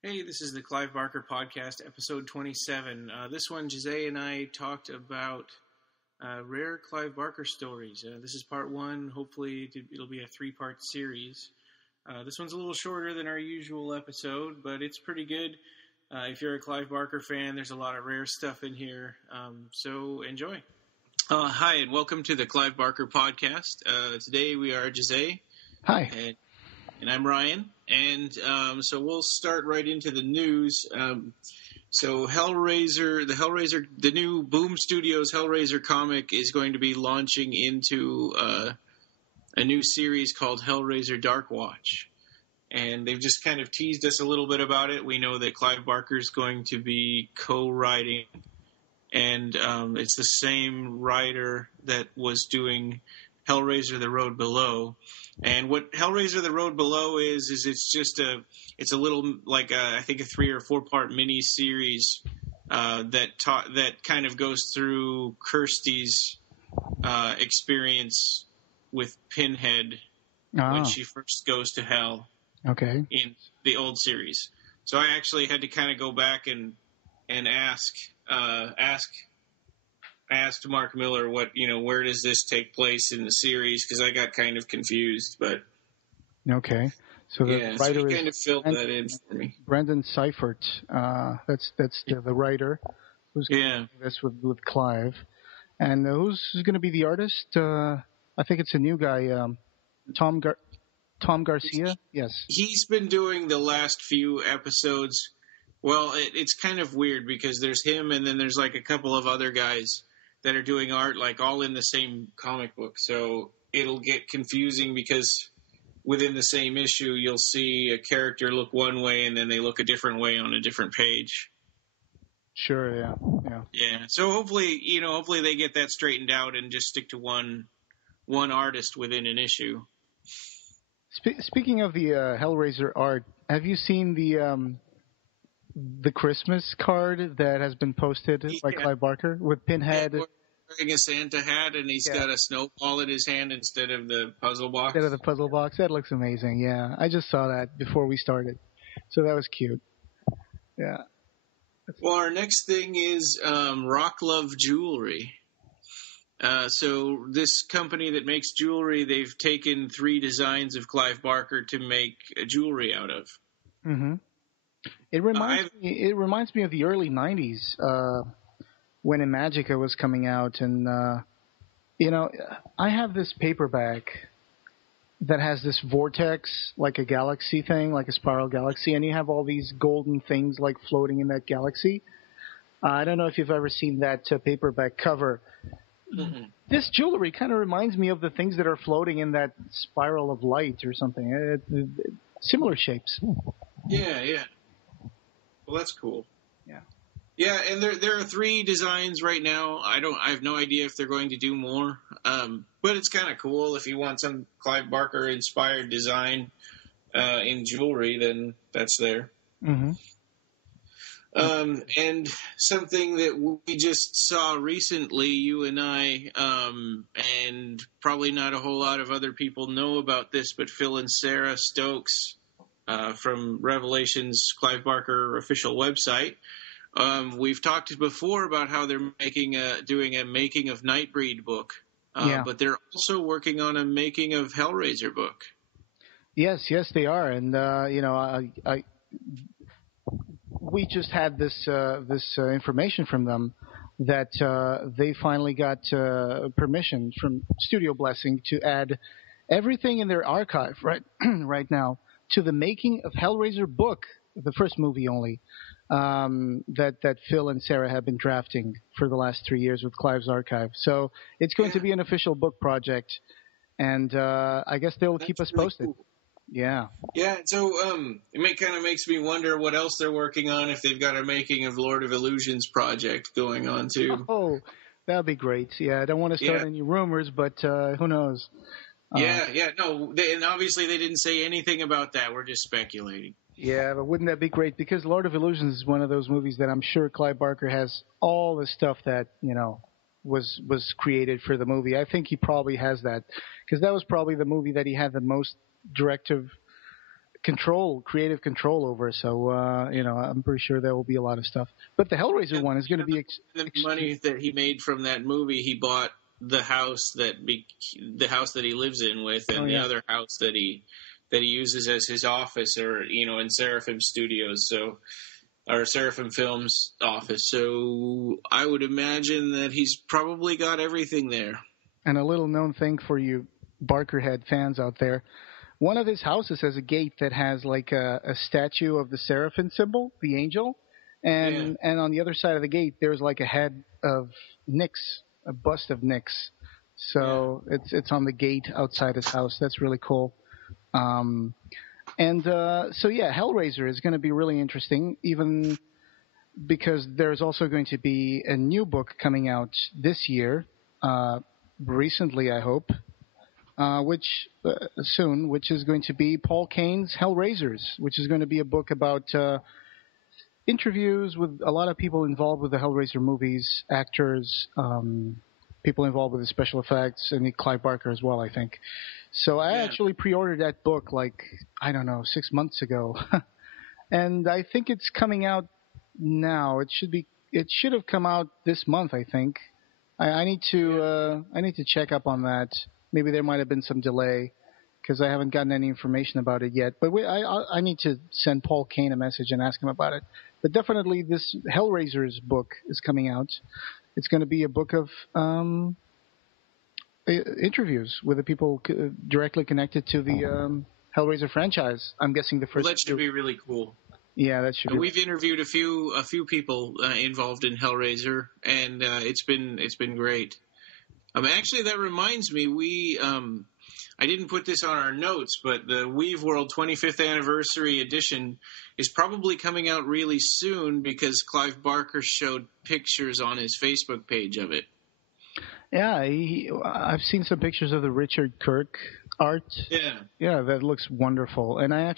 Hey, this is the Clive Barker Podcast, episode 27. This one, Jose and I talked about rare Clive Barker stories. This is part one. Hopefully, it'll be a three-part series. This one's a little shorter than our usual episode, but it's pretty good. If you're a Clive Barker fan, there's a lot of rare stuff in here, so enjoy. Hi, and welcome to the Clive Barker Podcast. Today we are Jose. Hi. And I'm Ryan, and so we'll start right into the news. So Hellraiser, the new Boom Studios Hellraiser comic is going to be launching into a new series called Hellraiser Dark Watch. And they've just kind of teased us a little bit about it. We know that Clive Barker's going to be co-writing, and it's the same writer that was doing Hellraiser The Road Below. And what Hellraiser The Road Below is it's a little, like I think a 3 or 4 part mini series that kind of goes through Kirsty's experience with Pinhead when she first goes to hell. Okay. In the old series. So I actually had to kind of go back and asked Mark Miller where does this take place in the series, because I got kind of confused, but okay. So the writer so he kind of filled that in for me. Brendan Seifert. That's the writer who's doing this with Clive, and who's going to be the artist? I think it's a new guy, Tom Garcia. Yes, he's been doing the last few episodes. Well, it's kind of weird because there's him, and then there's like a couple of other guys that are doing art, like all in the same comic book. So it'll get confusing because within the same issue, you'll see a character look one way and then they look a different way on a different page. Sure. Yeah. Yeah. So hopefully they get that straightened out and just stick to one artist within an issue. Speaking of the Hellraiser art, have you seen the Christmas card that has been posted by Clive Barker with Pinhead? Yeah, wearing a Santa hat, and he's got a snowball in his hand instead of the puzzle box. That looks amazing, yeah. I just saw that before we started. So that was cute. Yeah. Well, our next thing is Rock Love Jewelry. So this company that makes jewelry, they've taken 3 designs of Clive Barker to make jewelry out of. Mm-hmm. It reminds me of the early 90s when Imagica was coming out. And, I have this paperback that has this vortex, like a galaxy thing, like a spiral galaxy. And you have all these golden things like floating in that galaxy. I don't know if you've ever seen that paperback cover. Mm-hmm. This jewelry kind of reminds me of the things that are floating in that spiral of light or something. Similar shapes. Yeah. Well, that's cool. Yeah. Yeah, and there are 3 designs right now. I have no idea if they're going to do more. But it's kind of cool. If you want some Clive Barker inspired design in jewelry, then that's there. Mm-hmm. And something that we just saw recently, you and I, and probably not a whole lot of other people know about this, but Phil and Sarah Stokes from Revelation's Clive Barker official website. We've talked before about how they're doing a making of Nightbreed book, but they're also working on a making of Hellraiser book. Yes, they are, and we just had this information from them that they finally got permission from Studio Blessing to add everything in their archive right now to the making of Hellraiser book, the first movie only, that Phil and Sarah have been drafting for the last 3 years with Clive's archive. So it's going to be an official book project, and I guess they'll keep us posted. Cool. Yeah. So it kind of makes me wonder what else they're working on, if they've got a making of Lord of Illusions project going on too. Oh, that'd be great. Yeah, I don't want to start any rumors, but who knows? No, and obviously they didn't say anything about that. We're just speculating. Yeah, but wouldn't that be great? Because Lord of Illusions is one of those movies that I'm sure Clive Barker has all the stuff that, was created for the movie. I think he probably has that, because that was probably the movie that he had the most directive creative control over. So I'm pretty sure there will be a lot of stuff. But the Hellraiser one is going to be the money that he made from that movie. He bought the house that he lives in with, and the other house that he uses as his office, or in Seraphim Studios. So. Or Seraphim Films office. So I would imagine that he's probably got everything there. And a little known thing for you Barkerhead fans out there, one of his houses has a gate that has like a statue of the Seraphim symbol, the angel, and on the other side of the gate there's like a head of Nyx, a bust of Nyx. So it's on the gate outside his house. That's really cool. Hellraiser is going to be really interesting, even because there's also going to be a new book coming out this year, recently, I hope, soon, which is going to be Paul Kane's Hellraisers, which is going to be a book about interviews with a lot of people involved with the Hellraiser movies, actors, people involved with the special effects, and Clive Barker as well, I think. So I actually pre-ordered that book 6 months ago, and I think it's coming out now. It should have come out this month, I think. I need to check up on that. Maybe there might have been some delay because I haven't gotten any information about it yet. But I need to send Paul Kane a message and ask him about it. But definitely this Hellraisers book is coming out. It's going to be a book of interviews with the people directly connected to the Hellraiser franchise. I'm guessing the first. Well, that should be really cool. Yeah, that should. We've interviewed a few people involved in Hellraiser, and it's been great. Actually, that reminds me, I didn't put this on our notes, but the Weave World 25th Anniversary Edition is probably coming out really soon because Clive Barker showed pictures on his Facebook page of it. Yeah, I've seen some pictures of the Richard Kirk art. Yeah, that looks wonderful. And I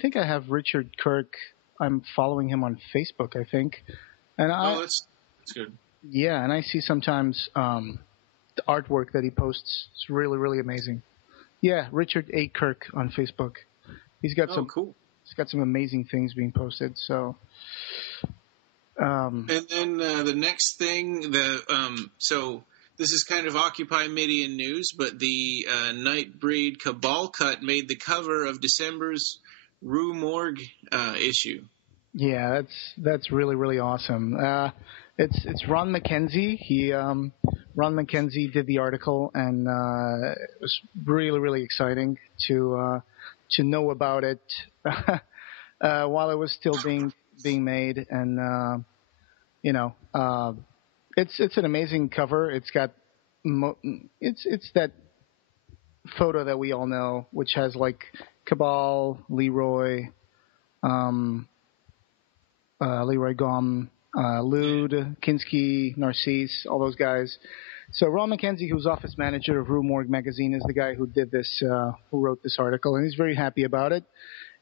think I have Richard Kirk. I'm following him on Facebook, I think. And that's good. Yeah, and I see sometimes the artwork that he posts. It's really, really amazing. Yeah, Richard A. Kirk on Facebook. He's got cool. He's got some amazing things being posted. So. And then the next thing, so this is kind of Occupy Midian news, but the Nightbreed Cabal cut made the cover of December's Rue Morgue issue. Yeah, that's really, really awesome. It's Ron McKenzie. Ron McKenzie did the article, and it was really, really exciting to know about it while it was still being made, and it's an amazing cover. It's got it's that photo that we all know, which has like Cabal, Leroy Gom, Lude, Kinski, Narcisse, all those guys. So Ron McKenzie, who's office manager of Rue Morgue magazine, is the guy who did this, who wrote this article, and he's very happy about it.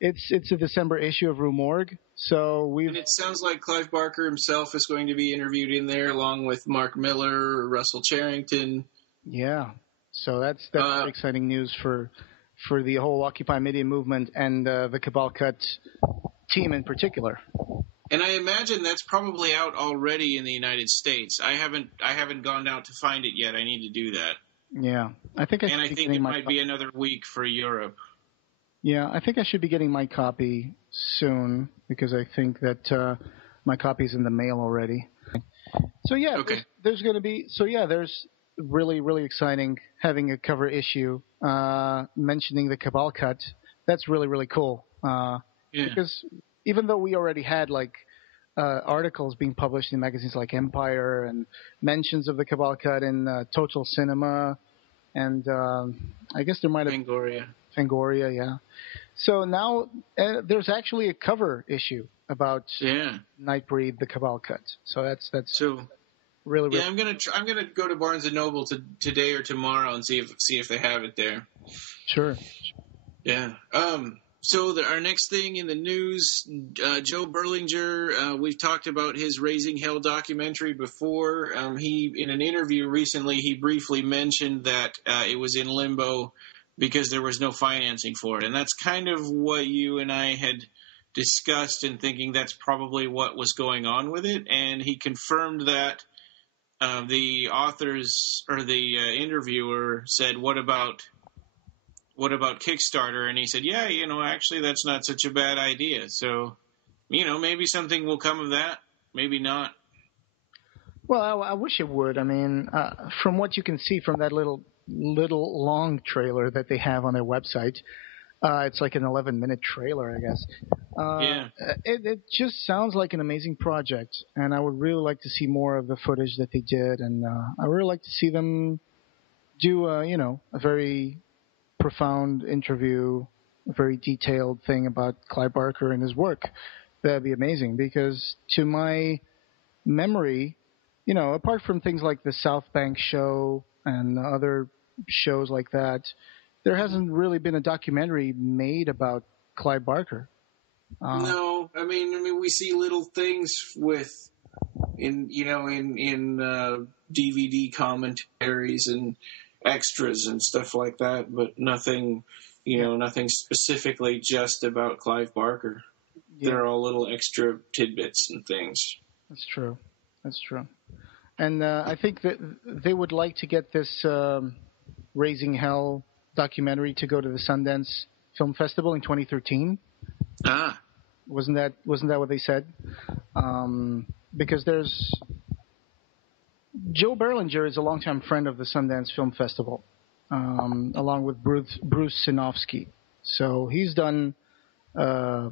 It's a December issue of Rue Morgue, and it sounds like Clive Barker himself is going to be interviewed in there, along with Mark Miller, Russell Charrington. Yeah, so that's very exciting news for the whole Occupy Midian movement and the Cabal Cut team in particular. And I imagine that's probably out already in the United States. I haven't gone out to find it yet. I need to do that. Yeah, I think it might be another week for Europe. Yeah, I think I should be getting my copy soon because I think that my copy's in the mail already. So yeah, okay. There's going to be there's really, really exciting having a cover issue mentioning the Cabal Cut. That's really, really cool. Because even though we already had articles being published in magazines like Empire and mentions of the Cabal Cut in Total Cinema, and I guess there might have Fangoria, yeah. So now there's actually a cover issue about Nightbreed, the Cabal Cut. So that's so really, really. Yeah, I'm gonna go to Barnes and Noble today or tomorrow and see if they have it there. Sure. Yeah. So our next thing in the news, Joe Berlinger, we've talked about his Raising Hell documentary before. He, in an interview recently, he briefly mentioned that it was in limbo because there was no financing for it. And that's kind of what you and I had discussed in thinking that's probably what was going on with it. And he confirmed that the authors or the interviewer said, what about Kickstarter? And he said, yeah, actually that's not such a bad idea. So, maybe something will come of that. Maybe not. Well, I wish it would. I mean, from what you can see from that little long trailer that they have on their website, it's like an 11-minute trailer, I guess. Yeah. It just sounds like an amazing project, and I would really like to see more of the footage that they did, and I would really like to see them do, a very profound interview, a very detailed thing about Clive Barker and his work. That'd be amazing, because to my memory, apart from things like the South Bank show and other shows like that, there hasn't really been a documentary made about Clive Barker. No, I mean, we see little things in DVD commentaries and extras and stuff like that, but nothing, nothing specifically just about Clive Barker. Yeah. They're all little extra tidbits and things. That's true. And I think that they would like to get this Raising Hell documentary to go to the Sundance Film Festival in 2013. Wasn't that what they said? Because there's Joe Berlinger is a longtime friend of the Sundance Film Festival, along with Bruce Sinofsky. So he's done a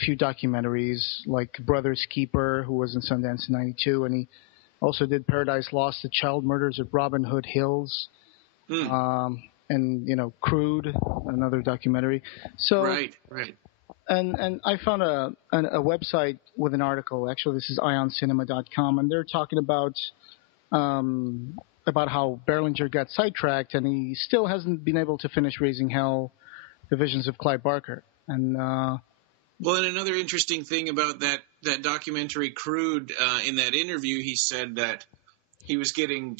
few documentaries, like Brothers Keeper, who was in Sundance in '92, and he also did Paradise Lost: The Child Murders of Robin Hood Hills. And Crude, another documentary. So right. And I found a website with an article. Actually, this is ioncinema.com, and they're talking about how Berlinger got sidetracked, and he still hasn't been able to finish Raising Hell: The Visions of Clive Barker. And well, and another interesting thing about that documentary Crude, in that interview, he said that he was getting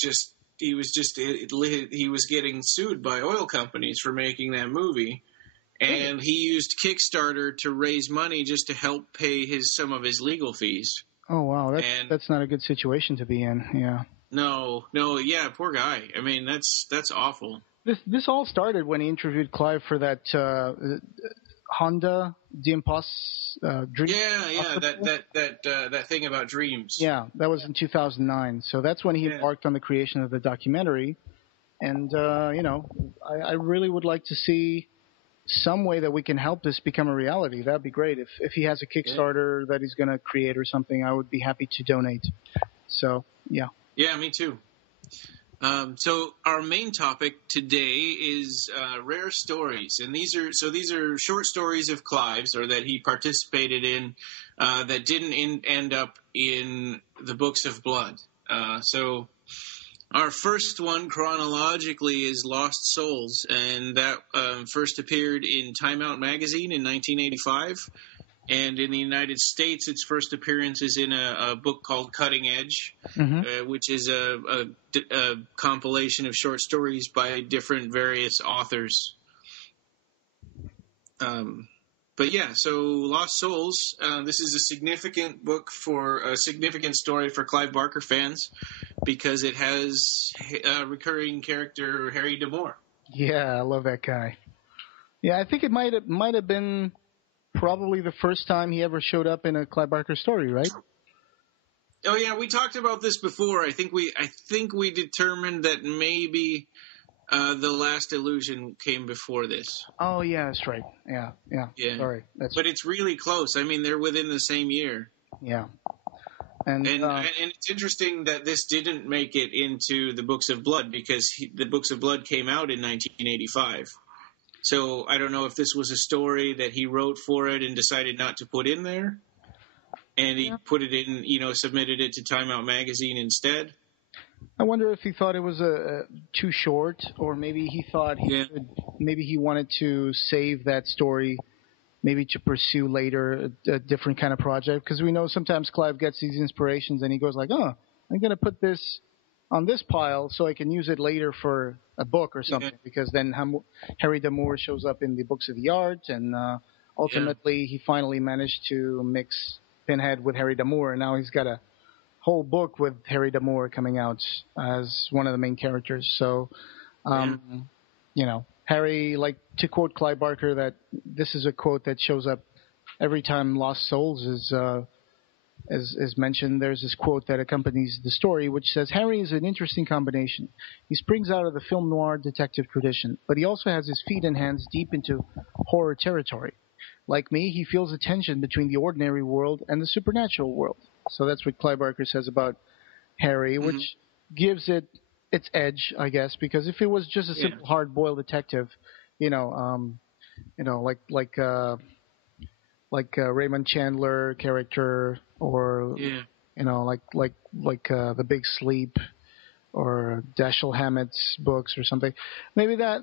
sued by oil companies for making that movie, and he used Kickstarter to raise money just to help pay some of his legal fees. Oh wow, that's not a good situation to be in. Yeah. No, yeah, poor guy. I mean, that's awful. This all started when he interviewed Clive for that Honda D'Impost Dream. Yeah, that thing about dreams. Yeah, that was in 2009. So that's when he embarked on the creation of the documentary. And I really would like to see some way that we can help this become a reality. That'd be great. If he has a Kickstarter that he's going to create or something, I would be happy to donate. So yeah. Yeah, me too. So our main topic today is rare stories, and these are short stories of Clive's, or that he participated in, that didn't end up in the Books of Blood. So our first one chronologically is Lost Souls, and that first appeared in Time Out magazine in 1985. And in the United States, its first appearance is in a book called Cutting Edge, which is a compilation of short stories by different various authors. But yeah, so Lost Souls, this is a significant significant story for Clive Barker fans, because it has a recurring character, Harry D'Amour. Yeah, I love that guy. Yeah, I think it might have been probably the first time he ever showed up in a Clive Barker story, right? Oh yeah, we talked about this before. I think we determined that maybe The Last Illusion came before this. Oh yeah, that's right. Yeah. Sorry, but it's really close. I mean, they're within the same year. Yeah. And it's interesting that this didn't make it into the Books of Blood, because the Books of Blood came out in 1985. So I don't know if this was a story that he wrote for it and decided not to put in there, and he put it in, submitted it to Time Out magazine instead. I wonder if he thought it was too short, or maybe he thought maybe he wanted to save that story, maybe to pursue later a different kind of project. Because we know sometimes Clive gets these inspirations and he goes like, "Oh, I'm going to put this on this pile so I can use it later for a book or something. Because then Harry Damour shows up in the books of the art, and ultimately he finally managed to mix Pinhead with Harry Damour, and now he's got a whole book with Harry Damour coming out as one of the main characters. So, Harry, like, to quote Clive Barker, that this is a quote that shows up every time Lost Souls is mentioned. There's this quote that accompanies the story, which says, Harry is an interesting combination. He springs out of the film noir detective tradition, but he also has his feet and hands deep into horror territory. Like me, he feels a tension between the ordinary world and the supernatural world. So that's what Clive Barker says about Harry, which gives it its edge, I guess, because if it was just a simple hard-boiled detective, like Raymond Chandler character, or like The Big Sleep, or Dashiell Hammett's books or something, maybe that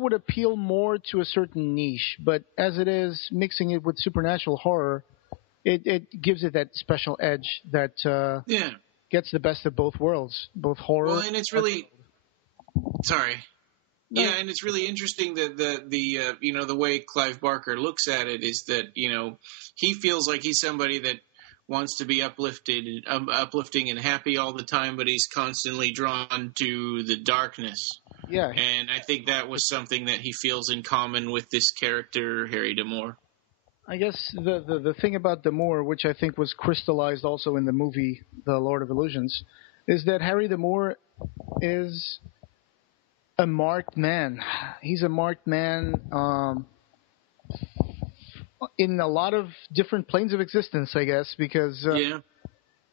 would appeal more to a certain niche. But as it is, mixing it with supernatural horror, it gives it that special edge that gets the best of both worlds, both horror. Well, and it's really sorry. No. Yeah, and it's really interesting that the way Clive Barker looks at it is that he feels like he's somebody that wants to be uplifting and happy all the time, but he's constantly drawn to the darkness. Yeah, and I think that was something that he feels in common with this character, Harry Damour. I guess the thing about Damour, which I think was crystallized also in the movie The Lord of Illusions, is that Harry Damour is a marked man. He's a marked man in a lot of different planes of existence, I guess, because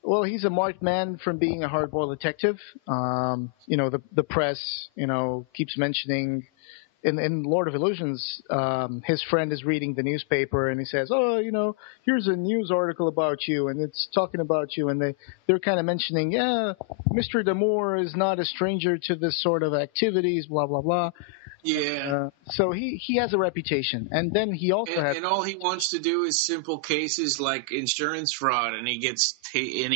well, he's a marked man from being a hard-boiled detective. The press, keeps mentioning in Lord of Illusions, his friend is reading the newspaper and he says, "Oh, here's a news article about you, and it's talking about you," and they're kind of mentioning, Mr. Damour is not a stranger to this sort of activities, blah blah blah. Yeah. So he has a reputation, and then he also has. And all he wants to do is simple cases like insurance fraud, and he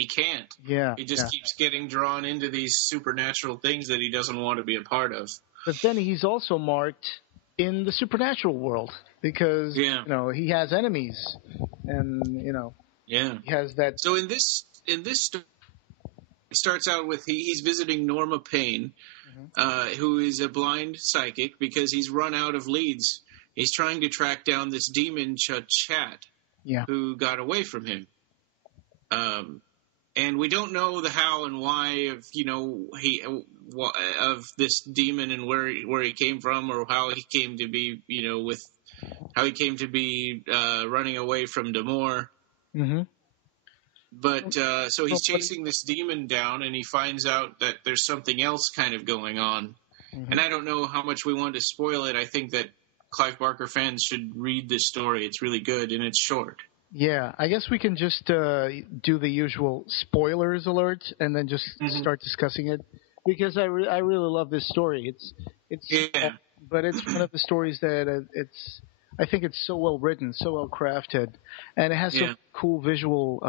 can't. Yeah. He just keeps getting drawn into these supernatural things that he doesn't want to be a part of. But then he's also marked in the supernatural world because he has enemies, and he has that. So in this story, it starts out with he's visiting Norma Payne, who is a blind psychic because he's run out of leads. He's trying to track down this demon Chat, who got away from him. And we don't know the how and why of this demon and where he came from, or how he came to be, running away from Damour. Mm-hmm. But so he's chasing this demon down, and he finds out that there's something else kind of going on. Mm-hmm. And I don't know how much we want to spoil it. I think that Clive Barker fans should read this story. It's really good, and it's short. Yeah, I guess we can just do the usual spoilers alert and then just start discussing it, because I really love this story. But it's one of the stories that I think it's so well written, so well crafted, and it has some cool visual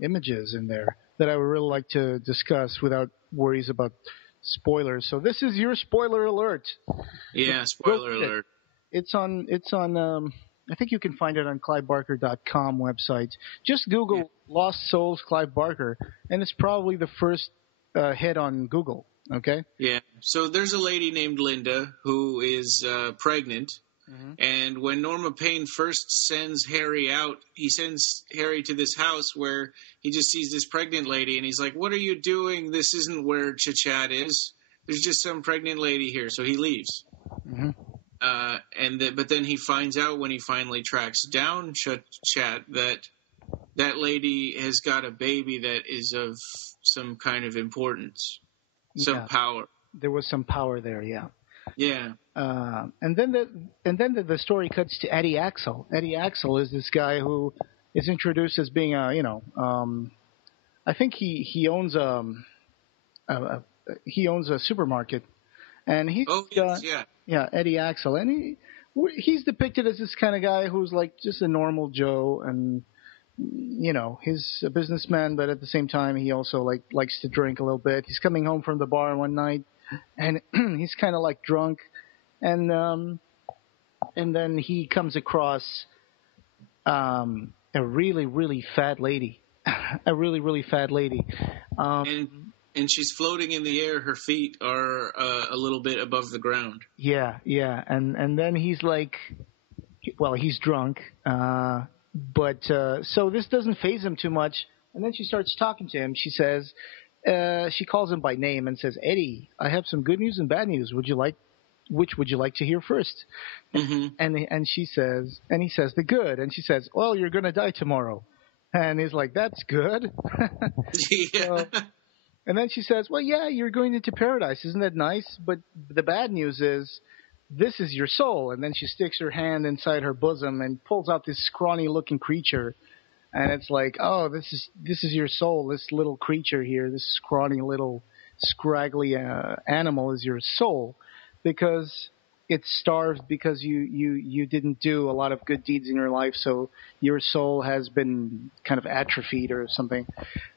images in there that I would really like to discuss without worries about spoilers. So this is your spoiler alert. Yeah, spoiler alert. It's on. I think you can find it on CliveBarker.com website. Just Google Lost Souls Clive Barker, and it's probably the first hit on Google. Okay? Yeah. So there's a lady named Linda who is pregnant, and when Norma Payne first sends Harry out, he sends Harry to this house where he just sees this pregnant lady, and he's like, "What are you doing? This isn't where Chat is. There's just some pregnant lady here." So he leaves. Mm-hmm. But then he finds out when he finally tracks down Chat that lady has got a baby that is of some kind of importance, some power. There was some power there, yeah. Yeah. And then the story cuts to Eddie Axel. Eddie Axel is this guy who is introduced as being I think he owns a supermarket, and Eddie Axel, and he's depicted as this kind of guy who's like just a normal Joe, and he's a businessman, but at the same time, he also likes to drink a little bit. He's coming home from the bar one night, and he's kind of like drunk, and then he comes across a really, really fat lady, a really, really fat lady. And she's floating in the air. Her feet are a little bit above the ground. Yeah, yeah. And then he's like, well, he's drunk. But so this doesn't faze him too much. And then she starts talking to him. She says, she calls him by name and says, Eddie, I have some good news and bad news. Which would you like to hear first? Mm-hmm. And he says the good. And she says, well, you're going to die tomorrow. And he's like, that's good. Yeah. And then she says, well, yeah, you're going into paradise. Isn't that nice? But the bad news is this is your soul. And then she sticks her hand inside her bosom and pulls out this scrawny-looking creature. And it's like, oh, this is your soul, this little creature here, this scrawny little scraggly animal is your soul. Because it's starved because you didn't do a lot of good deeds in your life, so your soul has been kind of atrophied or something.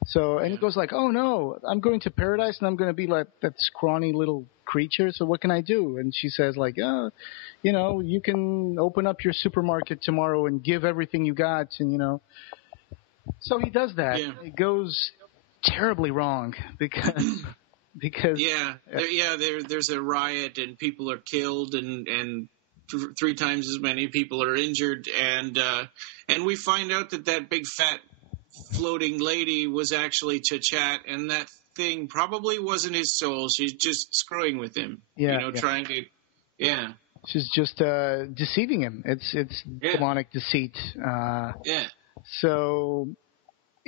So, and he goes like, oh no, I'm going to paradise and I'm going to be like that scrawny little creature, so what can I do? And she says like, you can open up your supermarket tomorrow and give everything you got, and So he does that. Yeah. It goes terribly wrong because there's a riot and people are killed and 3 times as many people are injured, and we find out that big fat floating lady was actually Chachat, and that thing probably wasn't his soul. She's just screwing with him. Trying to. Yeah. She's just deceiving him. It's demonic deceit. So.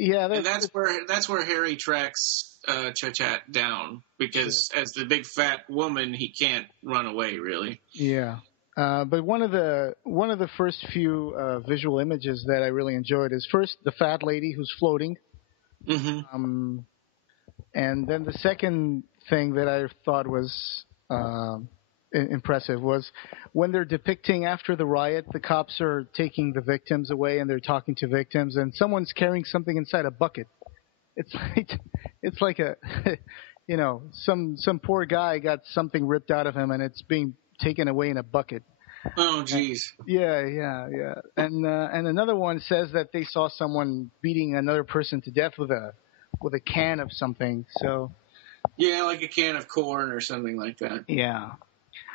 Yeah, and that's where Harry tracks Chachat down, because as the big fat woman, he can't run away really. Yeah, but one of the first few visual images that I really enjoyed is first the fat lady who's floating, mm-hmm. And then the second thing that I thought was impressive was when they're depicting after the riot, the cops are taking the victims away and they're talking to victims, and someone's carrying something inside a bucket. It's like a some poor guy got something ripped out of him and it's being taken away in a bucket. Oh jeez. Yeah. And another one says that they saw someone beating another person to death with a can of something. So yeah, like a can of corn or something like that. Yeah.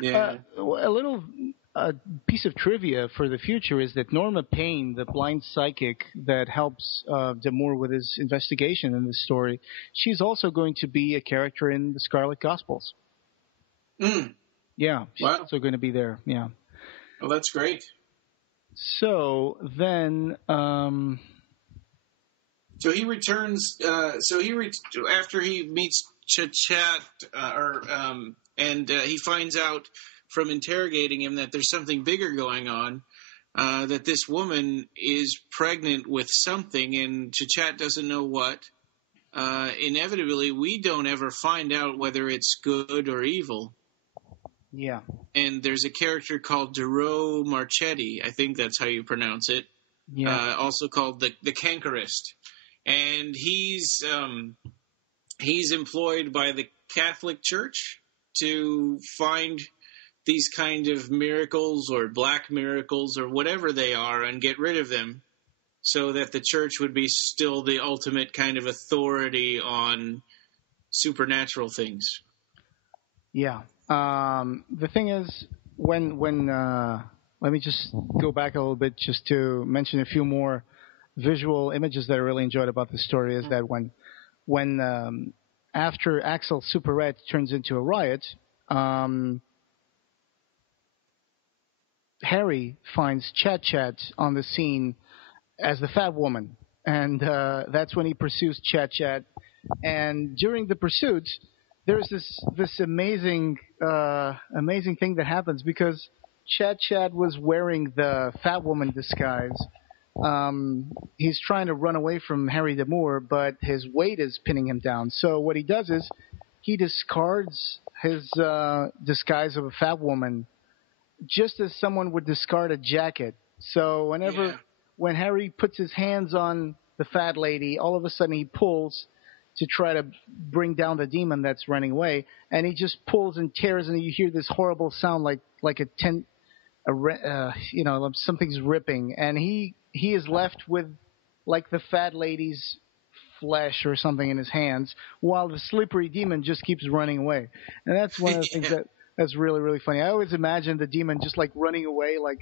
Yeah. A little piece of trivia for the future is that Norma Payne, the blind psychic that helps Damour with his investigation in this story, she's also going to be a character in the Scarlet Gospels. Yeah, she's also going to be there. Yeah. Well, that's great. So then, so he returns. After he meets Chachat, and he finds out from interrogating him that there's something bigger going on, that this woman is pregnant with something, and Chachat doesn't know what. Inevitably, we don't ever find out whether it's good or evil. Yeah. And there's a character called Duro Marchetti, I think that's how you pronounce it. Yeah. Also called the Cankerist. And he's employed by the Catholic Church to find these kind of miracles or black miracles or whatever they are and get rid of them, so that the church would be still the ultimate kind of authority on supernatural things. Yeah. The thing is, when let me just go back a little bit just to mention a few more visual images that I really enjoyed about the story is that when after Axel Superette turns into a riot, Harry finds Chat on the scene as the fat woman, and that's when he pursues Chat. And during the pursuit, there's this amazing thing that happens because Chat was wearing the fat woman disguise. He's trying to run away from Harry Damour, but his weight is pinning him down. So what he does is he discards his disguise of a fat woman, just as someone would discard a jacket. So when Harry puts his hands on the fat lady, all of a sudden he pulls to try to bring down the demon that's running away, and he just pulls and tears, and you hear this horrible sound like something's ripping, and he is left with like the fat lady's flesh or something in his hands, while the slippery demon just keeps running away. And that's one of the things that's really, really funny. I always imagine the demon just like running away, like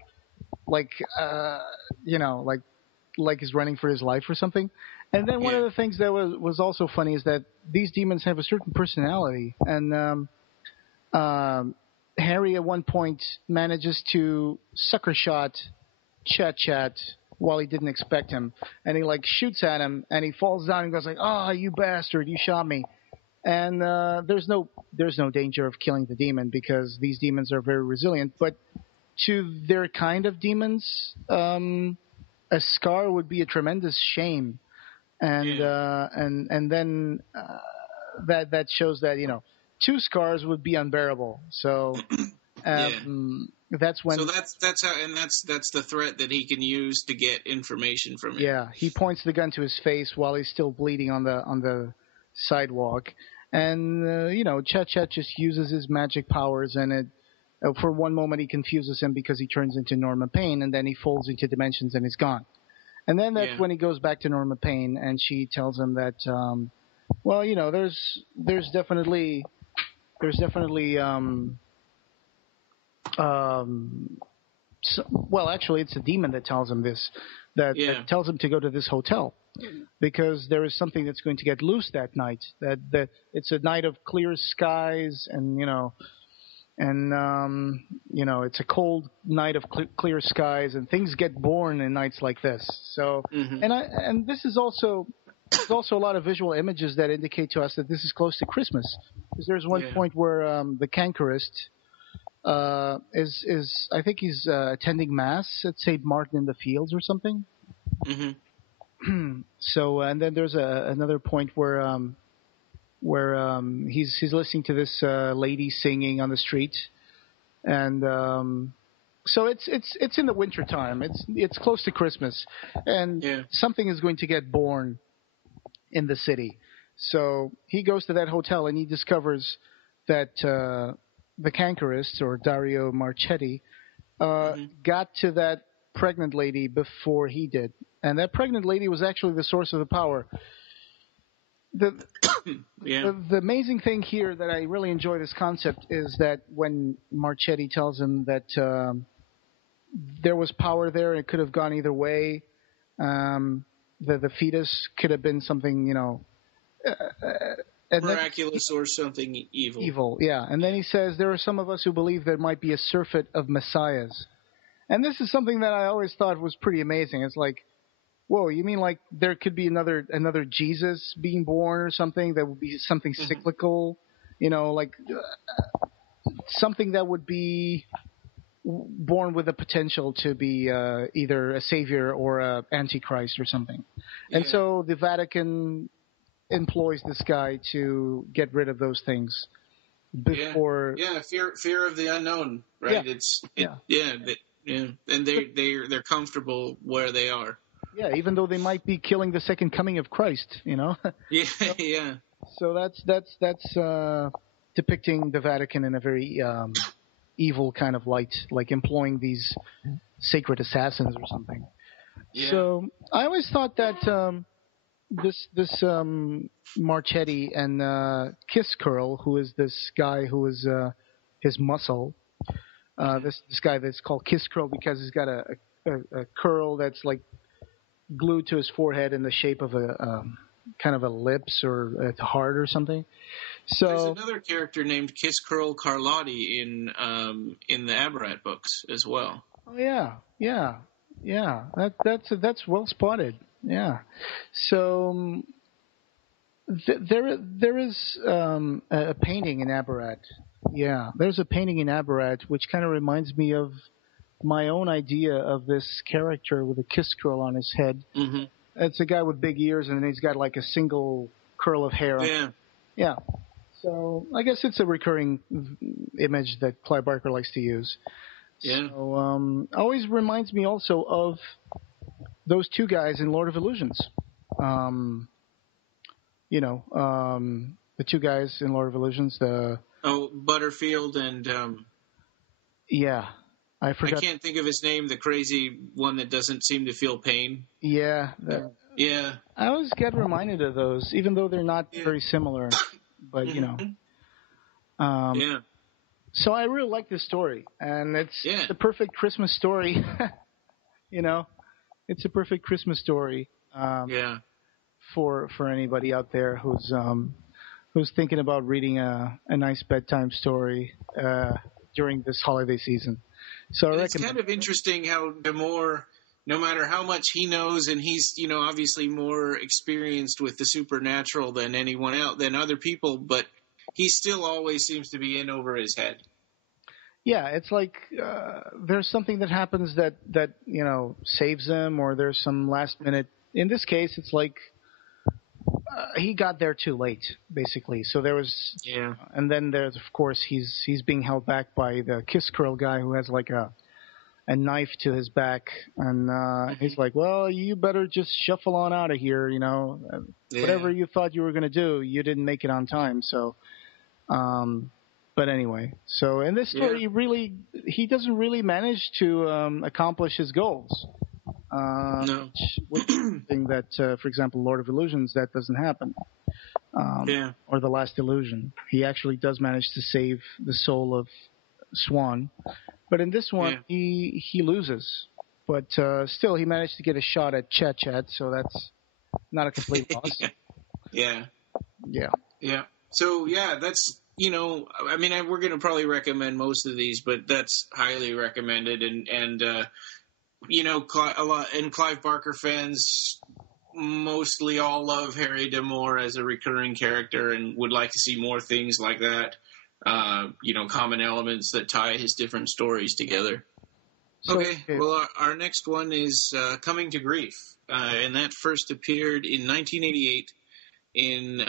he's running for his life or something. And then one of the things that was also funny is that these demons have a certain personality, and Harry at one point manages to sucker shot Chat while he didn't expect him, and he like shoots at him, and he falls down and goes like, "Oh, you bastard! You shot me!" And there's no danger of killing the demon because these demons are very resilient. But to their kind of demons, a scar would be a tremendous shame, and then that shows that 2 scars would be unbearable. So that's when. So that's how, and that's the threat that he can use to get information from him. Yeah, he points the gun to his face while he's still bleeding on the sidewalk, and Chat just uses his magic powers, and for one moment he confuses him because he turns into Norma Payne, and then he folds into dimensions and is gone. And then that's when he goes back to Norma Payne, and she tells him that, there's definitely actually it's a demon that tells him this, that tells him to go to this hotel because there is something that's going to get loose that night. That it's a night of clear skies, and it's a cold night of clear skies, and things get born in nights like this. So, and this is also. There's also a lot of visual images that indicate to us that this is close to Christmas. Because there's one point where the cankerist is I think he's attending mass at St. Martin in the Fields or something. Mm-hmm. So, and then there's another point where he's listening to this lady singing on the street, and so it's in the winter time. It's close to Christmas, and something is going to get born in the city. So he goes to that hotel and he discovers that the cankerist, or Dario Marchetti, got to that pregnant lady before he did. And that pregnant lady was actually the source of the power. The amazing thing here that I really enjoy this concept is that when Marchetti tells him that there was power there and it could have gone either way, the fetus could have been something, miraculous or something evil. Evil, yeah. And then he says, there are some of us who believe there might be a surfeit of messiahs. And this is something that I always thought was pretty amazing. It's like, whoa, you mean like there could be another Jesus being born or something that would be something cyclical, like something that would be born with the potential to be either a savior or a antichrist or something. And so the Vatican employs this guy to get rid of those things before. Fear of the unknown, right? And they're comfortable where they are. Yeah, even though they might be killing the second coming of Christ, So that's depicting the Vatican in a very evil kind of light, like employing these sacred assassins or something. Yeah. So I always thought that this Marchetti and Kiss Curl, who is this guy who is his muscle, this guy that's called Kiss Curl because he's got a curl that's like glued to his forehead in the shape of a kind of a lips or a heart or something. So there's another character named Kiss Curl Carlotti in the Aberrat books as well. Oh yeah. That's well spotted. Yeah. So there is a painting in Aberrat. Yeah, there's a painting in Aberrat which kind of reminds me of my own idea of this character with a kiss curl on his head. Mm-hmm. It's a guy with big ears, and then he's got like a single curl of hair. Yeah. So I guess it's a recurring image that Clive Barker likes to use. Yeah. So always reminds me also of those two guys in Lord of Illusions. The two guys in Lord of Illusions. Butterfield and yeah, I forgot. I can't think of his name. The crazy one that doesn't seem to feel pain. Yeah, yeah. I always get reminded of those, even though they're not very similar. But yeah. So I really like this story, and it's the perfect Christmas story. It's a perfect Christmas story. For anybody out there who's thinking about reading a nice bedtime story during this holiday season. So it's kind of interesting how no matter how much he knows, and he's obviously more experienced with the supernatural than anyone else, than other people, but he still always seems to be in over his head. Yeah, it's like there's something that happens that saves him, or there's some last minute. In this case, it's like he got there too late, basically. So there was, and then there's, of course, he's being held back by the Kiss Curl guy who has like a knife to his back, and he's like, well, you better just shuffle on out of here, whatever you thought you were going to do, you didn't make it on time. So, but anyway, so in this story, he doesn't really manage to accomplish his goals. No. Which thing that, for example, Lord of Illusions, that doesn't happen. Or The Last Illusion. He actually does manage to save the soul of Swan. But in this one, he loses. But still, he managed to get a shot at Chat, so that's not a complete loss. Yeah. So, that's, we're going to probably recommend most of these, but that's highly recommended. And a lot, and Clive Barker fans mostly all love Harry D'Amour as a recurring character and would like to see more things like that. Common elements that tie his different stories together. Okay. Well, our next one is Coming to Grief, and that first appeared in 1988 in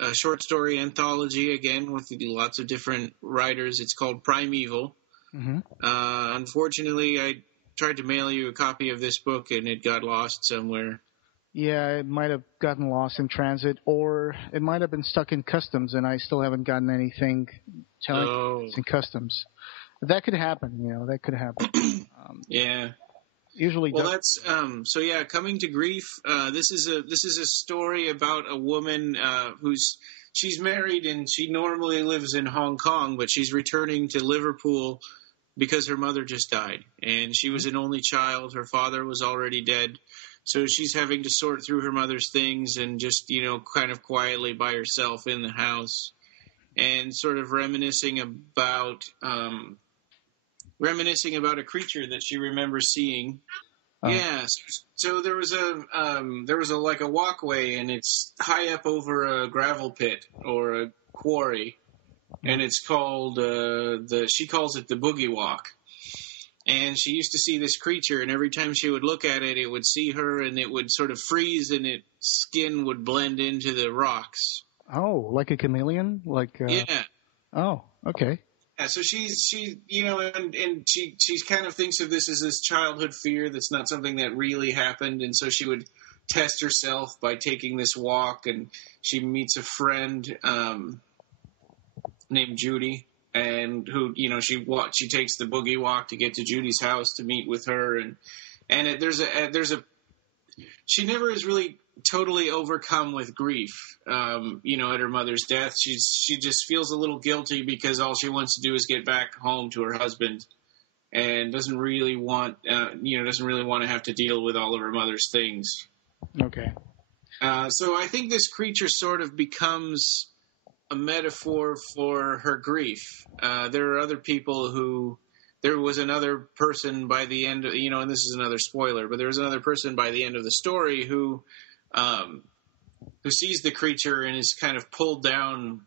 a short story anthology, again with lots of different writers. It's called Primeval. Mm-hmm. Unfortunately, I tried to mail you a copy of this book and it got lost somewhere. Yeah, it might have gotten lost in transit, or it might have been stuck in customs, and I still haven't gotten anything telling it's in customs. That could happen, That could happen. Usually. Well, that's Coming to Grief. This is a story about a woman she's married and she normally lives in Hong Kong, but she's returning to Liverpool because her mother just died, and she was an only child. Her father was already dead. So she's having to sort through her mother's things and just, kind of quietly by herself in the house, and sort of reminiscing about a creature that she remembers seeing. Oh. Yeah. So there was a walkway, and it's high up over a gravel pit or a quarry, and it's called she calls it the Boogie Walk. And she used to see this creature, and every time she would look at it, it would see her, and it would sort of freeze, and its skin would blend into the rocks. Oh, like a chameleon? Yeah. Oh, okay. Yeah, so she kind of thinks of this as this childhood fear that's not something that really happened, and so she would test herself by taking this walk, and she meets a friend named Judy. And who, she takes the boogie walk to get to Judy's house to meet with her, she never is really totally overcome with grief. At her mother's death, she just feels a little guilty because all she wants to do is get back home to her husband, and doesn't really want to have to deal with all of her mother's things. Okay. So I think this creature sort of becomes a metaphor for her grief. There are other people there was another person by the end, and this is another spoiler, but there was another person by the end of the story who sees the creature and is kind of pulled down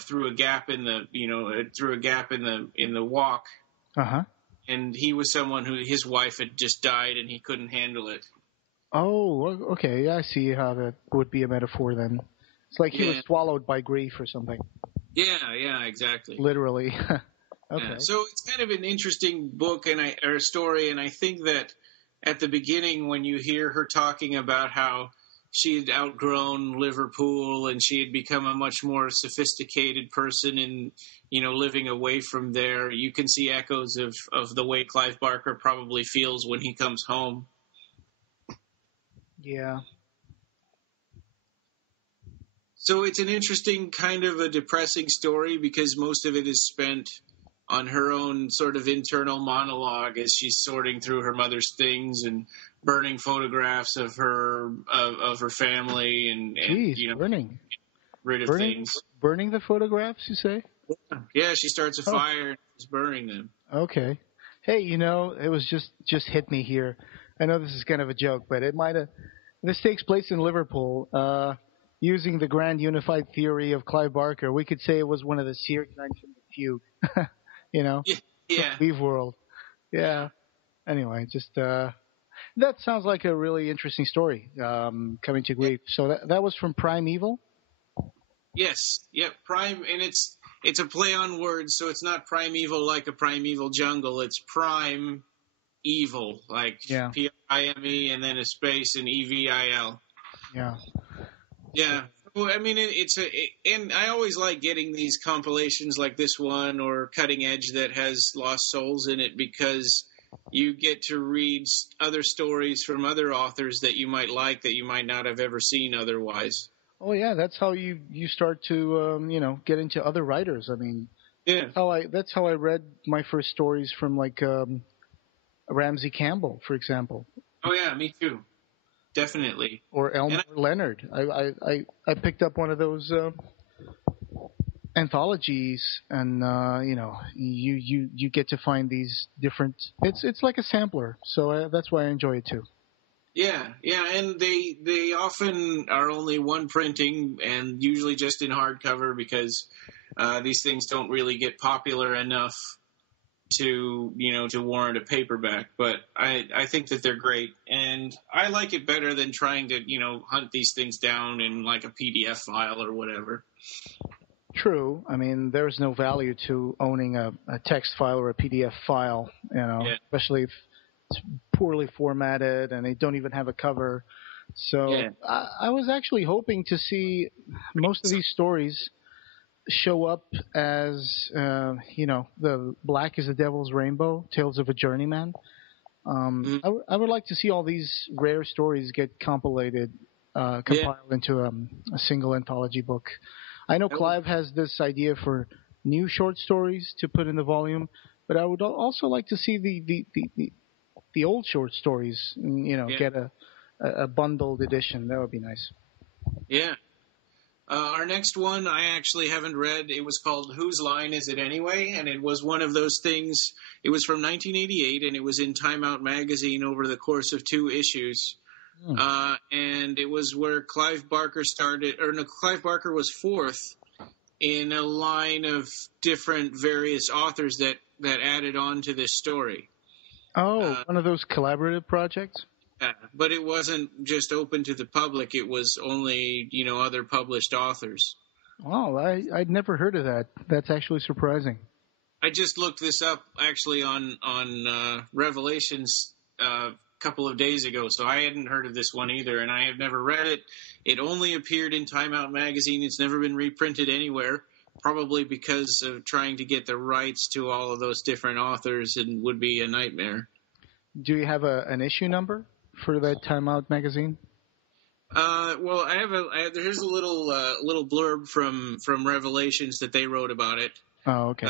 through a gap in the walk. Uh-huh. And he was someone his wife had just died and he couldn't handle it. Oh, okay. I see how that would be a metaphor then. It's like he was swallowed by grief or something. Yeah, exactly. Literally. Okay. Yeah. So it's kind of an interesting book or story, and I think that at the beginning when you hear her talking about how she had outgrown Liverpool and she had become a much more sophisticated person and, living away from there. You can see echoes of the way Clive Barker probably feels when he comes home. Yeah. So it's an interesting kind of a depressing story because most of it is spent on her own sort of internal monologue as she's sorting through her mother's things and burning photographs of her family and burning rid of things. Burning the photographs, you say? Yeah, she starts a fire and she's burning them. Okay. Hey, it was just hit me here. I know this is kind of a joke, but it might have. This takes place in Liverpool. Using the grand unified theory of Clive Barker, we could say it was one of the Sears nights from the Fugue. Yeah. Leave World. Yeah. Anyway, just that sounds like a really interesting story. Coming to grief. So that was from Primeval. Yes. Yep. Prime, and it's a play on words, so it's not primeval like a primeval jungle. It's prime evil, like P-I-M-E and then a space and E-V-I-L. Yeah. Yeah. Well, I mean, and I always like getting these compilations like this one or Cutting Edge that has Lost Souls in it because you get to read other stories from other authors that you might like that you might not have ever seen otherwise. Oh yeah, that's how you start to get into other writers. I mean, that's how I read my first stories from like Ramsey Campbell, for example. Oh yeah, me too. Definitely. Or Elmore Leonard. I picked up one of those anthologies, and you get to find these different. It's like a sampler, so that's why I enjoy it too. Yeah, and they often are only one printing, and usually just in hardcover because these things don't really get popular enough to warrant a paperback. But I think that they're great, and I like it better than trying to hunt these things down in like a PDF file or whatever. True. I mean, there's no value to owning a text file or a PDF file, especially if it's poorly formatted and they don't even have a cover. So I was actually hoping to see most of these stories show up as, the Black is the Devil's Rainbow, Tales of a Journeyman. I would like to see all these rare stories get compiled into a single anthology book. I know Clive has this idea for new short stories to put in the volume, but I would also like to see the old short stories, get a bundled edition. That would be nice. Yeah. Our next one I actually haven't read. It was called Whose Line Is It Anyway? And it was one of those things. It was from 1988, and it was in Time Out magazine over the course of 2 issues. And it was where Clive Barker started, Clive Barker was 4th in a line of different various authors that added on to this story. Oh, one of those collaborative projects? But it wasn't just open to the public. It was only, other published authors. Oh, I'd never heard of that. That's actually surprising. I just looked this up actually on Revelations couple of days ago, so I hadn't heard of this one either, and I have never read it. It only appeared in Time Out magazine. It's never been reprinted anywhere, probably because of trying to get the rights to all of those different authors and would be a nightmare. Do you have an issue number for that Time Out magazine? Well, here's a little blurb from Revelations that they wrote about it. Oh, okay.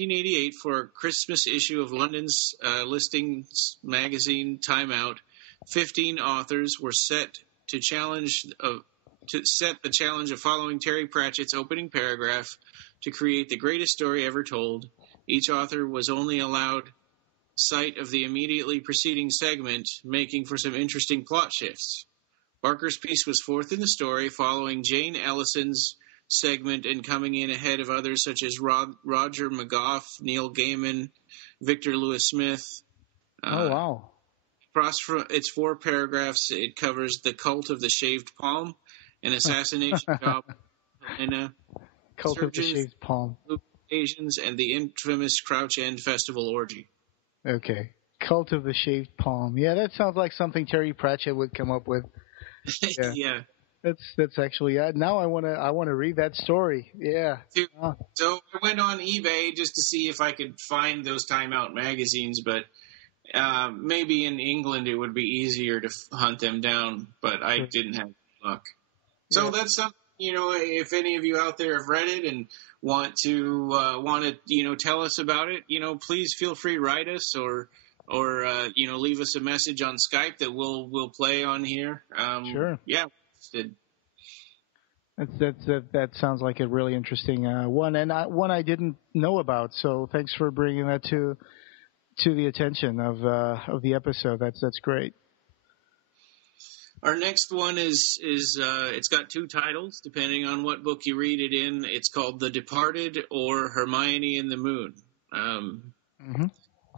1988, for a Christmas issue of London's listings magazine Time Out, 15 authors were set to set the challenge of following Terry Pratchett's opening paragraph to create the greatest story ever told. Each author was only allowed sight of the immediately preceding segment, making for some interesting plot shifts. Barker's piece was 4th in the story, following Jane Ellison's segment and coming in ahead of others such as Roger McGough, Neil Gaiman, Victor Lewis Smith. Oh, wow. Across from its 4 paragraphs, it covers the cult of the shaved palm, an assassination job in a cult of the shaved palm, Asians, and the infamous Crouch End Festival orgy. Okay. Cult of the Shaved Palm. Yeah, that sounds like something Terry Pratchett would come up with. Yeah. Yeah. That's actually now I wanna read that story. Yeah. So I went on eBay just to see if I could find those Time Out magazines, but maybe in England it would be easier to hunt them down, but I didn't have luck. So that's something, if any of you out there have read it and want to tell us about it, please feel free to write us or leave us a message on Skype that we'll play on here. Sure. Yeah. That sounds like a really interesting one, and one I didn't know about. So thanks for bringing that to the attention of the episode. That's great. Our next one is it's got two titles depending on what book you read it in. It's called The Departed or Hermione and the Moon.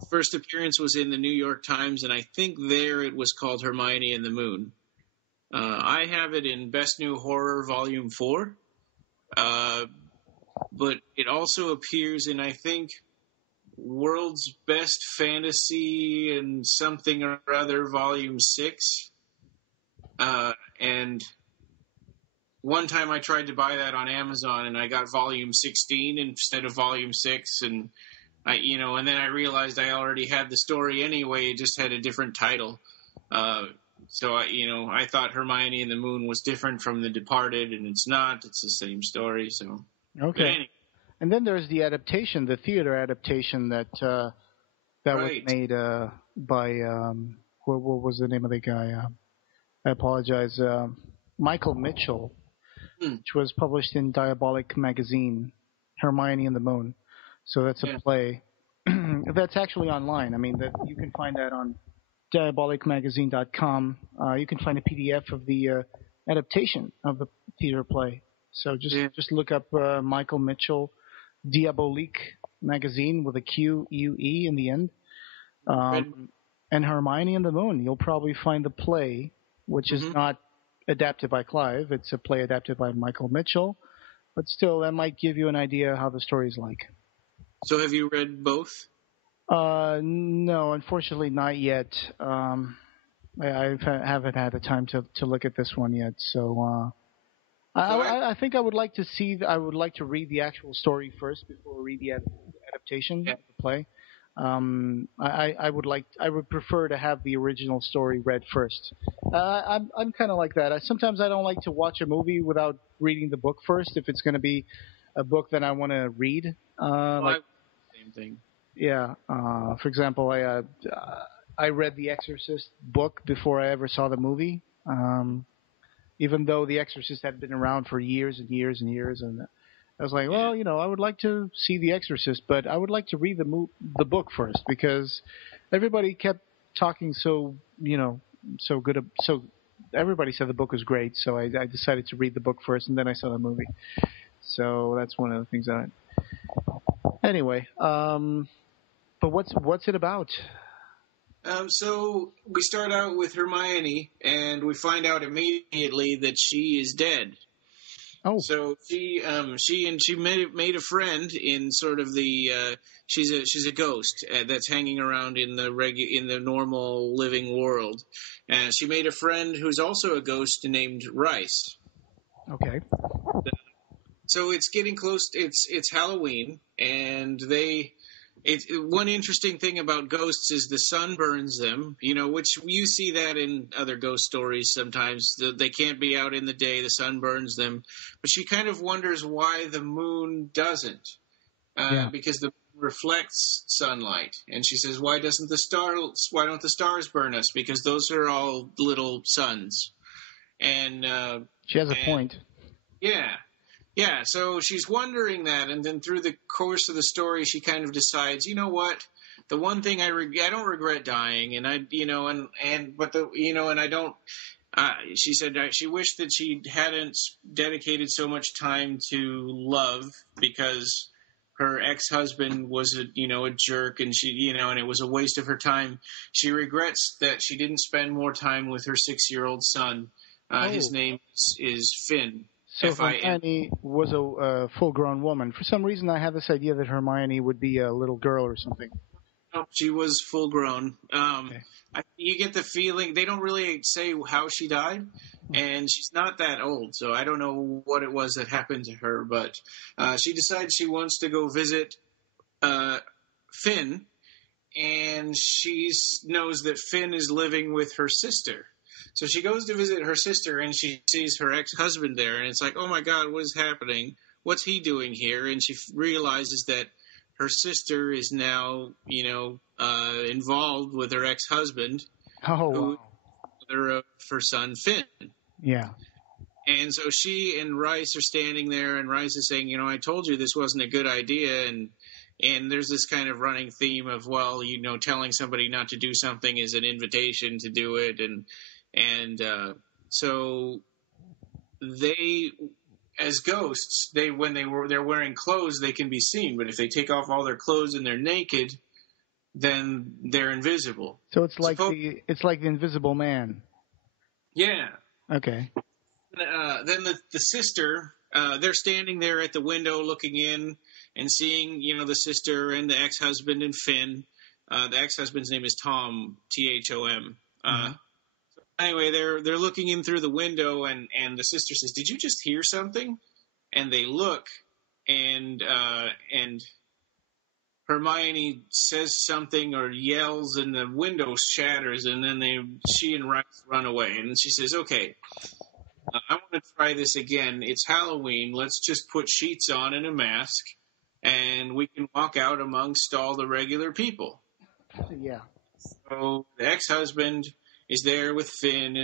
First appearance was in the New York Times, and I think there it was called Hermione and the Moon. I have it in Best New Horror Volume 4, but it also appears in, I think, World's Best Fantasy and something or other Volume 6. And one time I tried to buy that on Amazon, and I got Volume 16 instead of Volume 6, and and then I realized I already had the story anyway. It just had a different title. So I thought Hermione and the Moon was different from The Departed, and it's not. It's the same story. So okay. Anyway. And then there's the adaptation, the theater adaptation that was made by what was the name of the guy? I apologize. Michael Mitchell, which was published in Diabolic magazine, Hermione and the Moon. So that's a play that's actually online. I mean, that you can find that on diabolicmagazine.com. You can find a PDF of the adaptation of the theater play. So just look up Michael Mitchell, Diabolique magazine with a Q-U-E in the end, and Hermione and the Moon. You'll probably find the play, which is not adapted by Clive. It's a play adapted by Michael Mitchell, but still, that might give you an idea how the story is like. So have you read both? No, unfortunately not yet. I haven't had the time to look at this one yet. So I think I would like to read the actual story first before I read the adaptation of the play. I would prefer to have the original story read first. I'm kind of like that. Sometimes I don't like to watch a movie without reading the book first if it's going to be a book that I want to read. Same thing. Yeah. For example, I read the Exorcist book before I ever saw the movie. Even though The Exorcist had been around for years and years and years, and I was like, well, I would like to see The Exorcist, but I would like to read the book first because everybody kept talking so good. So everybody said the book was great, so I decided to read the book first, and then I saw the movie. So that's one of the things that Anyway, but what's it about? So we start out with Hermione, and we find out immediately that she is dead. Oh. So she made a friend in sort of the she's a ghost that's hanging around in the normal living world, and she made a friend who's also a ghost named Rice. Okay. So it's getting close. It's Halloween, and one interesting thing about ghosts is the sun burns them, which you see that in other ghost stories sometimes. They can't be out in the day, the sun burns them. But she kind of wonders why the moon doesn't, because the moon reflects sunlight. And she says, why don't the stars burn us? Because those are all little suns. And she has a point. Yeah. Yeah, so she's wondering that, and then through the course of the story, she kind of decides, you know what? The one thing I don't regret dying, and I don't. She said she wished that she hadn't dedicated so much time to love because her ex-husband was a jerk, and and it was a waste of her time. She regrets that she didn't spend more time with her 6-year-old son. His name is Finn. So Hermione was a full-grown woman. For some reason, I had this idea that Hermione would be a little girl or something. No, she was full grown. Okay. You get the feeling they don't really say how she died, and she's not that old, so I don't know what it was that happened to her. But she decides she wants to go visit Finn, and she knows that Finn is living with her sister. So she goes to visit her sister, and she sees her ex-husband there, and it's like, oh my God, what is happening? What's he doing here? And she realizes that her sister is now, involved with her ex-husband, Oh, who wow. is the mother of her son Finn. Yeah. And so she and Rice are standing there, and Rice is saying, I told you this wasn't a good idea, and there's this kind of running theme of, well, telling somebody not to do something is an invitation to do it, and so they, as ghosts, they're wearing clothes, they can be seen, but if they take off all their clothes and they're naked, then they're invisible. So it's like the Invisible Man. Yeah. Okay. Then the sister, they're standing there at the window looking in and seeing, the sister and the ex-husband and Finn. The ex-husband's name is Tom, Thom. Anyway, they're looking in through the window, and the sister says, "Did you just hear something?" And they look, and Hermione says something or yells, and the window shatters, and then she and Rice run away. And she says, "Okay, I want to try this again. It's Halloween. Let's just put sheets on and a mask, and we can walk out amongst all the regular people." Yeah. So the ex-husband is there with Finn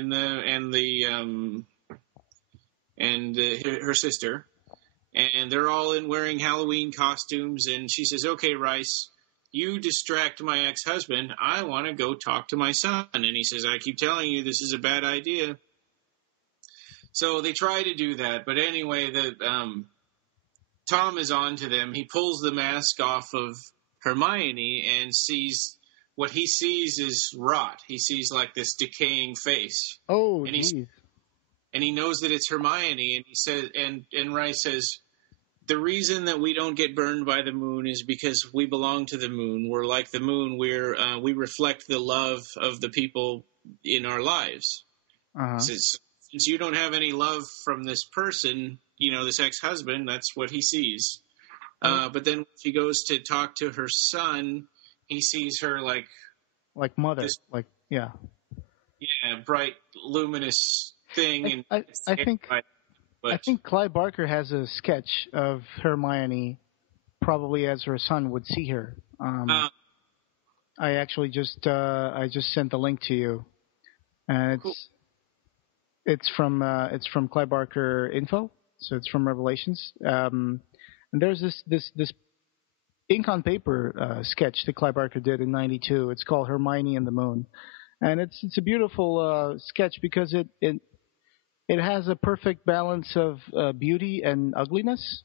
her sister, and they're all wearing Halloween costumes. And she says, "Okay, Rice, you distract my ex-husband. I want to go talk to my son." And he says, "I keep telling you this is a bad idea." So they try to do that, but anyway, Tom is on to them. He pulls the mask off of Hermione and sees what he sees is rot. He sees like this decaying face. Oh, and geez. he knows that it's Hermione, and he says, and Rice says, "The reason that we don't get burned by the moon is because we belong to the moon. We're like the moon. We reflect the love of the people in our lives." Uh-huh. Since you don't have any love from this person, this ex-husband, that's what he sees. But then when she goes to talk to her son, he sees her like mother, this, yeah, bright, luminous thing. I think Clive Barker has a sketch of Hermione, probably as her son would see her. I actually just sent the link to you, and cool. It's from Clive Barker Info, so it's from Revelations. And there's this ink on paper sketch that Clive Barker did in '92. It's called Hermione and the Moon, and it's a beautiful sketch because it has a perfect balance of beauty and ugliness.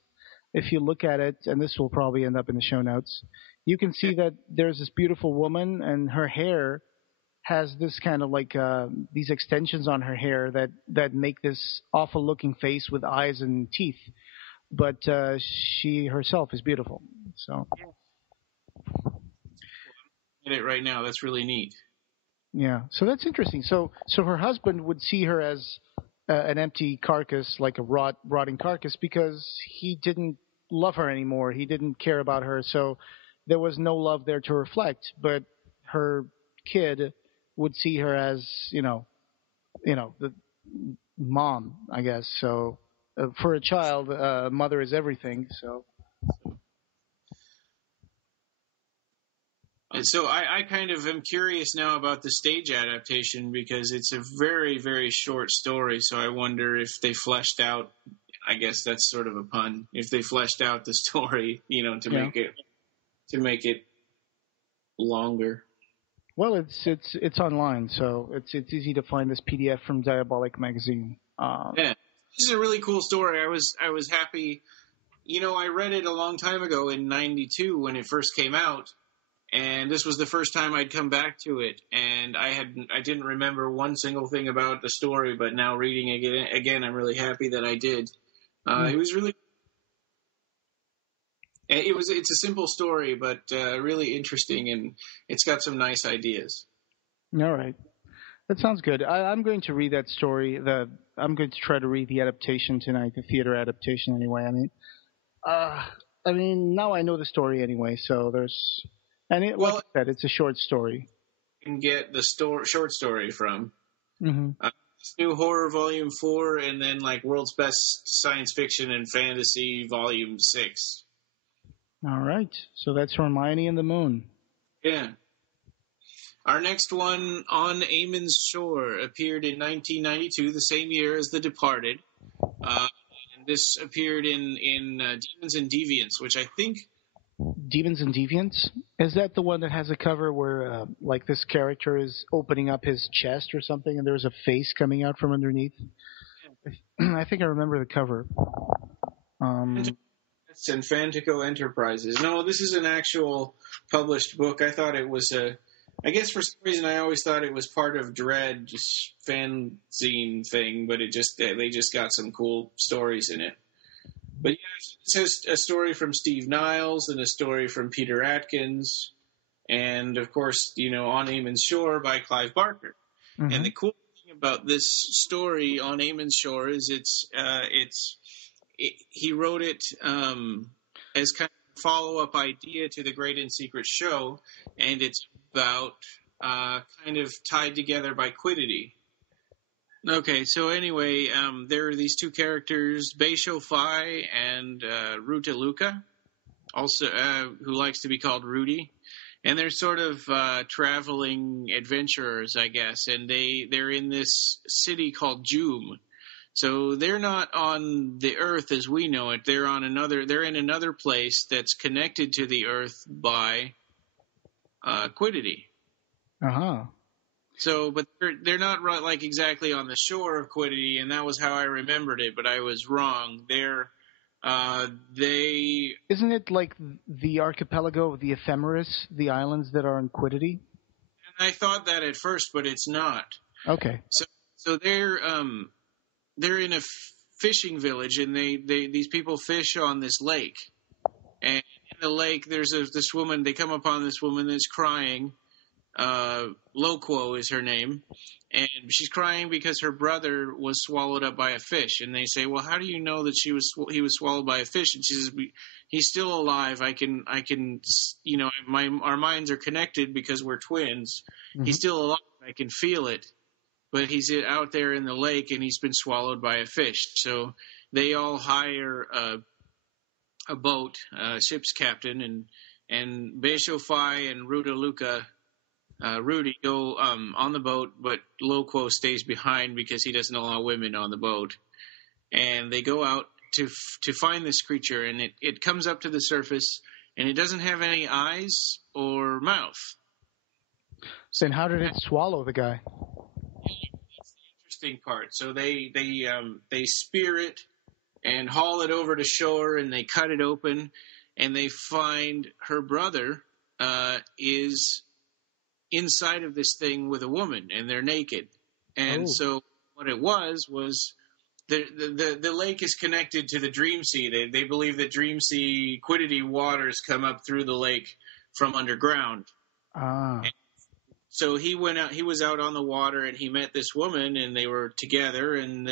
If you look at it, and this will probably end up in the show notes, you can see that there's this beautiful woman, and her hair has this kind of like these extensions on her hair that make this awful looking face with eyes and teeth, but she herself is beautiful. So Get it right now. That's really neat. yeah, so that's interesting. So her husband would see her as an empty carcass, like a rotting carcass, because he didn't love her anymore. He didn't care about her, so there was no love there to reflect. But her kid would see her as the mom, I guess. So for a child, mother is everything. So And so I kind of am curious now about the stage adaptation because it's a very, very short story. So I wonder if they fleshed out, I guess that's sort of a pun, if they fleshed out the story, to make it longer. Well, it's online, so it's easy to find this PDF from Diabolic Magazine. Yeah, this is a really cool story. I was happy. I read it a long time ago in '92 when it first came out, and this was the first time I'd come back to it, and I didn't remember one single thing about the story. But now reading it again, I'm really happy that I did. It was really. It's a simple story, but really interesting, and it's got some nice ideas. All right. That sounds good. I'm going to read that story. I'm going to try to read the adaptation tonight, the theater adaptation anyway. Now I know the story anyway, so like I said, it's a short story. You can get the short story from Mm-hmm. New Horror Volume 4, and then like World's Best Science Fiction and Fantasy Volume 6. All right. So that's Hermione and the Moon. Yeah. Our next one, On Amon's Shore, appeared in 1992, the same year as The Departed. And this appeared in Demons and Deviants, which I think... Demons and Deviants? Is that the one that has a cover where, like, this character is opening up his chest or something, and there's a face coming out from underneath? Yeah. I think I remember the cover. And Fantico Enterprises. No, this is an actual published book. I thought it was I guess for some reason I always thought it was part of Dread, just fanzine thing, but they just got some cool stories in it. But yeah, it says a story from Steve Niles and a story from Peter Atkins, and of course, On Amon's Shore by Clive Barker. Mm-hmm. And the cool thing about this story, On Amon's Shore, is he wrote it as kind of a follow-up idea to The Great and Secret Show, and it's about kind of tied together by quiddity. Okay, so anyway, there are these two characters, Beisho Fai and Ruta Luca, also who likes to be called Rudy, and they're sort of traveling adventurers, I guess, and they're in this city called Joom. So they're not on the Earth as we know it. They're in another place that's connected to the Earth by quiddity. Uh-huh. So, but they're not like exactly on the shore of quiddity, and that was how I remembered it, but I was wrong. Isn't it like the archipelago of the Ephemeris, the islands that are in quiddity? And I thought that at first, but it's not. Okay. So they're in a fishing village, and these people fish on this lake. And in the lake, there's this woman. They come upon this woman that's crying. Loquo is her name, and she's crying because her brother was swallowed up by a fish. And they say, "Well, how do you know that he was swallowed by a fish?" And she says, "He's still alive. I can, our minds are connected because we're twins. Mm-hmm. He's still alive. I can feel it." But he's out there in the lake, and he's been swallowed by a fish. So they all hire a boat, ship's captain, and Beisho Fai and Ruta Luca, Rudy, go on the boat, but Loquo stays behind because he doesn't allow women on the boat. And they go out to find this creature, and it comes up to the surface, and it doesn't have any eyes or mouth. So then how did it swallow the guy? Part. So they spear it and haul it over to shore, and they cut it open, and they find her brother is inside of this thing with a woman, and they're naked. And so what it was the lake is connected to the Dream Sea. They believe that Dream Sea quiddity waters come up through the lake from underground. So he was out on the water, and he met this woman, and they were together, and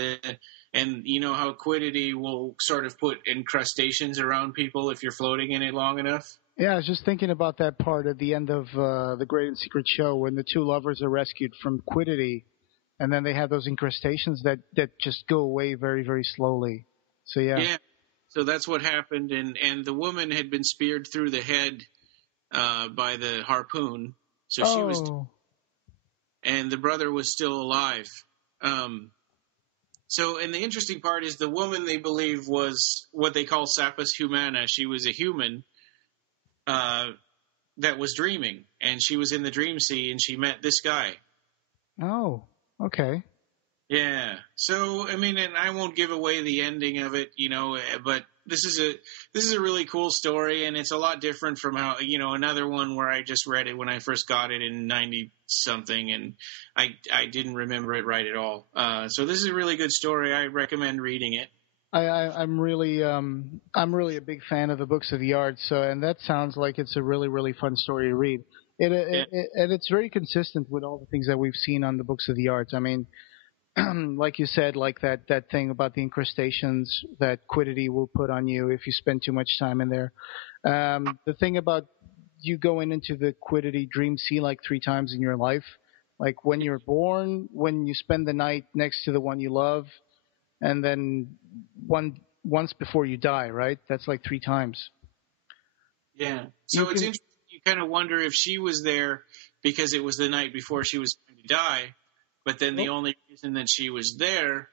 you know how quiddity will sort of put incrustations around people if you're floating in it long enough? Yeah, I was just thinking about that part at the end of The Great and Secret Show when the two lovers are rescued from quiddity, and then they have those incrustations that just go away very, very slowly. So, yeah. Yeah, so that's what happened, and the woman had been speared through the head by the harpoon. So she was, and the brother was still alive. So, and the interesting part is the woman they believe was what they call sapus humana. She was a human that was dreaming, and she was in the Dream Sea, and she met this guy. Oh, okay. Yeah. So, I mean, and I won't give away the ending of it, but this is a really cool story, and it's a lot different from how, another one where I just read it when I first got it in 90-something, and I didn't remember it right at all. So this is a really good story. I recommend reading it. I'm really a big fan of the books of the art. So, and that sounds like it's a really really fun story to read. Yeah, And it's very consistent with all the things that we've seen on the books of the arts. I mean, like you said, like that thing about the incrustations that quiddity will put on you if you spend too much time in there. The thing about you going into the quiddity dream sea like 3 times in your life, like when you're born, when you spend the night next to the one you love, and then once before you die, right? That's like 3 times. yeah. You So it's can. interesting. You kind of wonder if she was there because it was the night before she was going to die, but then the Well, only reason that she was there,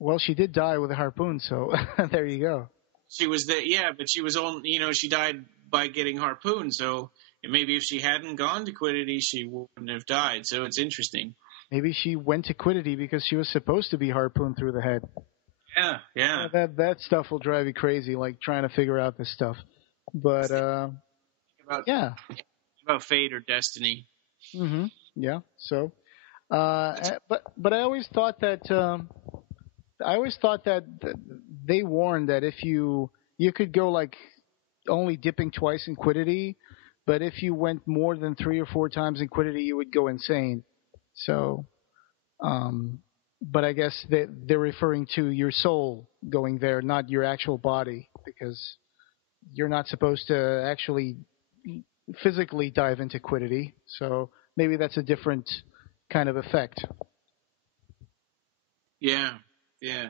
well, she did die with a harpoon, so there you go. she was there. Yeah, but she was only, she died by getting harpooned. So maybe if she hadn't gone to Quiddity, she wouldn't have died. So it's interesting. Maybe she went to quiddity because she was supposed to be harpooned through the head. Yeah, yeah. That stuff will drive you crazy, like trying to figure out this stuff. But About yeah, about fate or destiny. yeah. So, but I always thought that they warned that if you could go like only dipping twice in quiddity, but if you went more than 3 or 4 times in quiddity, you would go insane. So, um, but I guess they're referring to your soul going there, not your actual body, because you're not supposed to actually physically dive into quiddity. So maybe that's a different kind of effect. Yeah, yeah.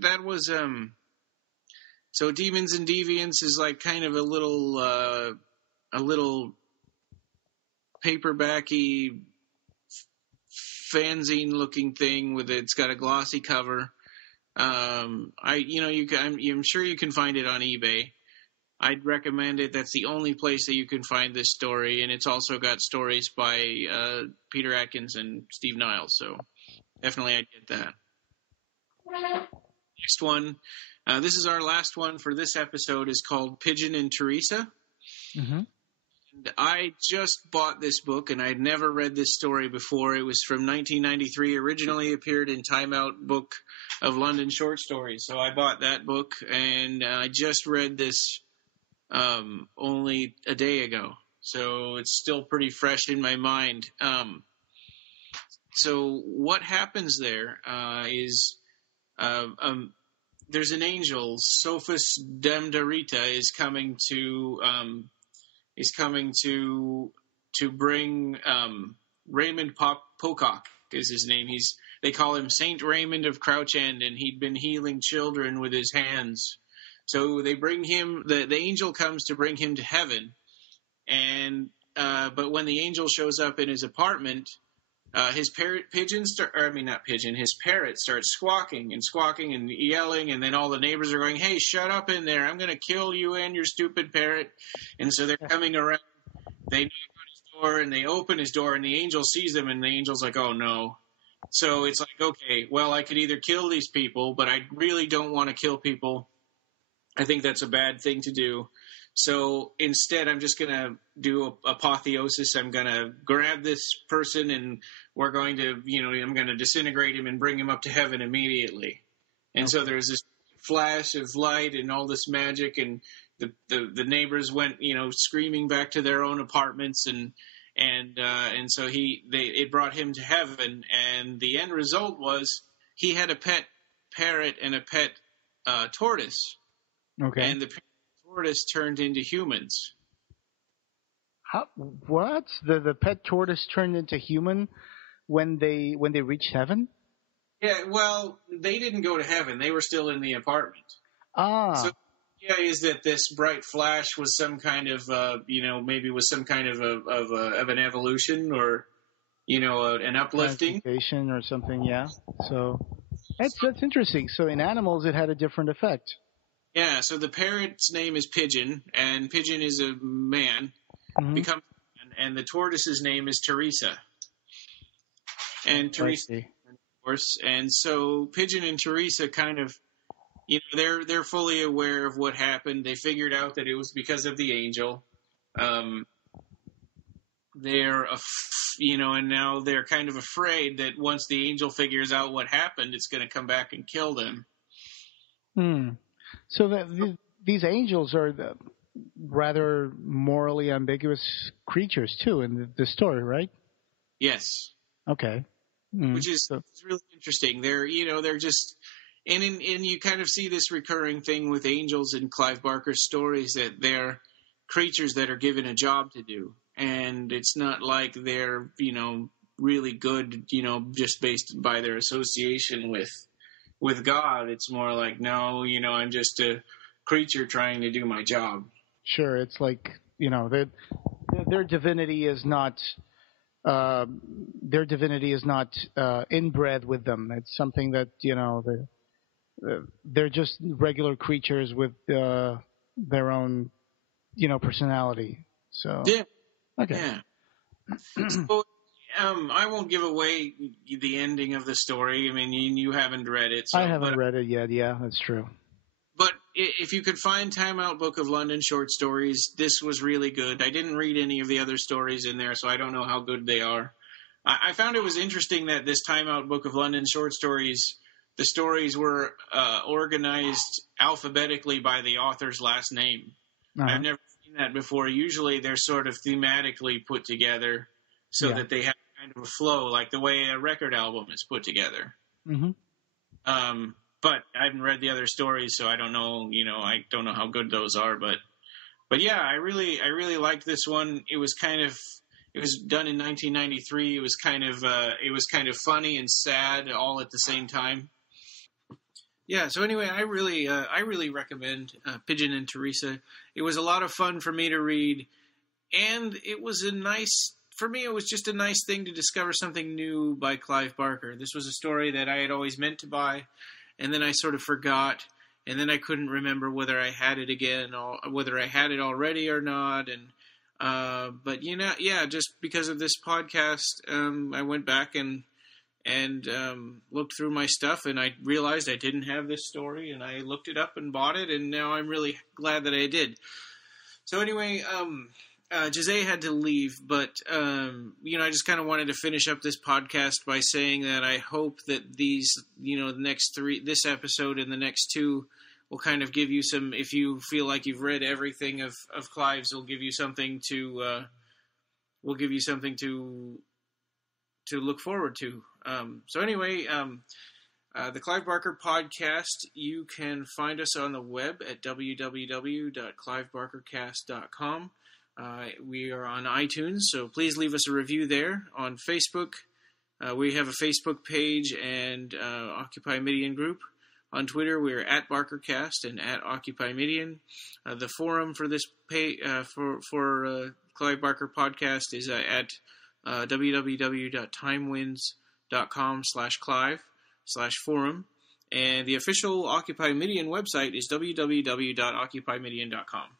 That was So Demons and Deviants is like kind of a little paperbacky fanzine looking thing with it's got a glossy cover. I'm sure you can find it on eBay. I'd recommend it. That's the only place that you can find this story, and it's also got stories by Peter Atkins and Steve Niles. So definitely, I'd get that. Next one, this is our last one for this episode. Is called Pidgin and Theresa. Mm-hmm. I just bought this book, and I'd never read this story before. It was from 1993. Originally appeared in Time Out Book of London Short Stories. So I bought that book, and I just read this only a day ago. So it's still pretty fresh in my mind. So what happens there is uh, um, there's an angel, Sophus Demdarita, is coming to bring Raymond Pocock is his name. They call him Saint Raymond of Crouch End, and he'd been healing children with his hands. So they bring him. The angel comes to bring him to heaven, and but when the angel shows up in his apartment, his parrot starts squawking and yelling, and then all the neighbors are going, "Hey, shut up in there! I'm going to kill you and your stupid parrot!" And so they're coming around. They knock on his door, and they open his door, and the angel sees them, and the angel's like, "Oh no!" So it's like, okay, well, I could either kill these people, but I really don't want to kill people. I think that's a bad thing to do. So instead, I'm just going to do apotheosis. I'm going to grab this person and we're going to, I'm going to disintegrate him and bring him up to heaven immediately. And so there's this flash of light and all this magic, and the neighbors went, screaming back to their own apartments, and so it brought him to heaven, and the end result was he had a pet parrot and a pet tortoise, Okay. and the tortoise turned into humans. What? The pet tortoise turned into human when they reached heaven? Yeah, well, they didn't go to heaven; they were still in the apartment. Ah. So the idea is that this bright flash was some kind of, maybe was some kind of an evolution, or an uplifting. Transmutation or something, yeah. So that's interesting. So in animals, it had a different effect. Yeah. So the parrot's name is Pidgin, and Pidgin is a man, Mm-hmm. becomes a man, and the tortoise's name is Theresa. And Theresa, of course, and so Pidgin and Theresa kind of, they're fully aware of what happened. They figured out that it was because of the angel. and now they're kind of afraid that once the angel figures out what happened, it's going to come back and kill them. So these angels are rather morally ambiguous creatures too in the story, right? Yes. Okay. Which is it's really interesting. They're just, and you kind of see this recurring thing with angels in Clive Barker's stories, that they're creatures that are given a job to do, and it's not like they're really good, just based by their association with God. It's more like, no, I'm just a creature trying to do my job. Sure, it's like their divinity is not. Their divinity is not inbred with them. It's something that they're just regular creatures with their own personality. So yeah, okay. Yeah. So, I won't give away the ending of the story. I mean, you haven't read it. So, I haven't read it yet. Yeah, that's true. But if you could find Time Out Book of London short stories, this was really good. I didn't read any of the other stories in there, so I don't know how good they are. I found it was interesting that this Time Out Book of London short stories, the stories were organized alphabetically by the author's last name. Uh-huh. I've never seen that before. Usually they're sort of thematically put together so that they have kind of a flow, like the way a record album is put together. Mm-hmm. But I haven't read the other stories, so I don't know. I don't know how good those are. But yeah, I really liked this one. It was done in 1993. It was kind of funny and sad all at the same time. Yeah. So anyway, I really recommend Pidgin and Theresa. It was a lot of fun for me to read, and it was for me, it was just a nice thing to discover something new by Clive Barker. This was a story that I had always meant to buy, and then I sort of forgot, and then I couldn't remember whether I had it again or whether I had it already or not. And but just because of this podcast, I went back and looked through my stuff, and I realized I didn't have this story, and I looked it up and bought it, and now I'm really glad that I did. So anyway, Jose had to leave, but I just kind of wanted to finish up this podcast by saying that I hope that these, the next this episode and the next two will kind of give you some, if you feel like you've read everything of Clive's, will give you something to look forward to. So anyway, the Clive Barker podcast, you can find us on the web at www.clivebarkercast.com. We are on iTunes, so please leave us a review there. On Facebook, we have a Facebook page and Occupy Midian group. On Twitter, we are at BarkerCast and at Occupy Midian. The forum for this for Clive Barker podcast is at www.timewinds.com/Clive/forum. And the official Occupy Midian website is www.occupymidian.com.